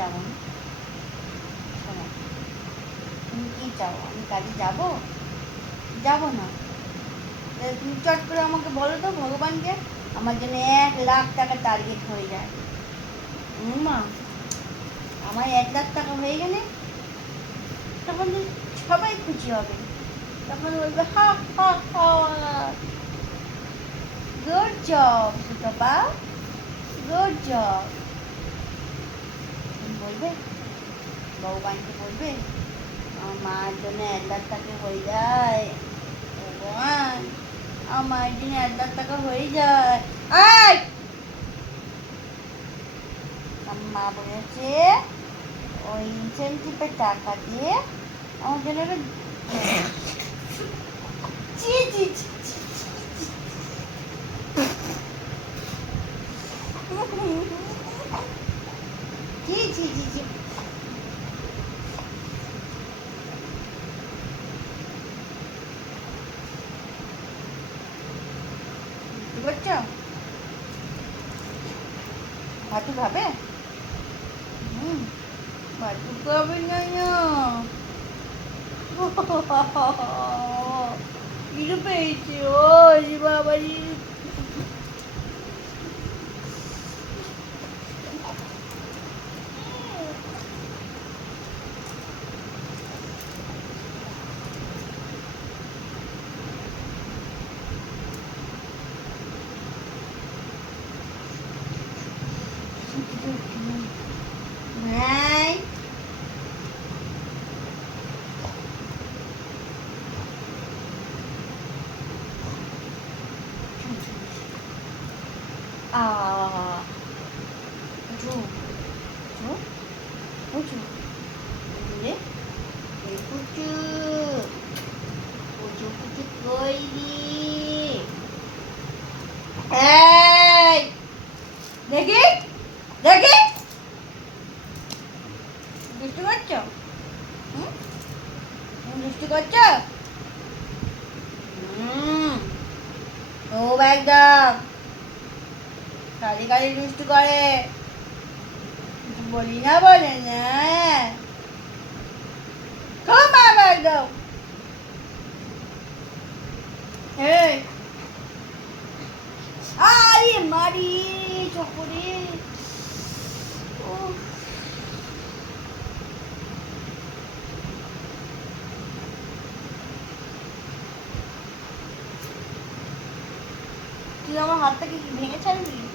যাবো না। শোনো, তুমি কি চাও? আমি কাজে যাবো? যাবো না। তুমি চট করে আমাকে বলো তো ভগবানকে আমার জন্য 1,00,000 টাকা টার্গেট হয়ে যায়। মা, আমার 1,00,000 টাকা হয়ে গেলে তখন তো সবাই খুশি হবে। তখন বলবে হা হা হা, good job Sutapa, good job. বলবে ভগবানকে, বলবে আমার মার জন্য 1,00,000 টাকা হয়ে যায়, ভগবান আমার জন্য 1,00,000 টাকা হয়ে যায়। মা বলেছে ওই ইনসেন্টিভের টাকা দিয়ে আমার জন্য জি জি জি জি জি জি জি বুঝতে পারছো? ভাতু ভাবে ভাতু খাবে না। খিদে পেয়েছে ও বাবারি। ভাই উঠু উঠু উঠু রে কুচু কুচু কুচু কইরি। এই দেখি দেখি দুষ্টু করছো? দুষ্টু করছো? খুব একদম খালি খালি দুষ্টু করে, বলি না বলে না খুব একদম। এই আরে মারি চকরে। তুই আমার হাতটাকে কি ভেঙে ছাড়বি?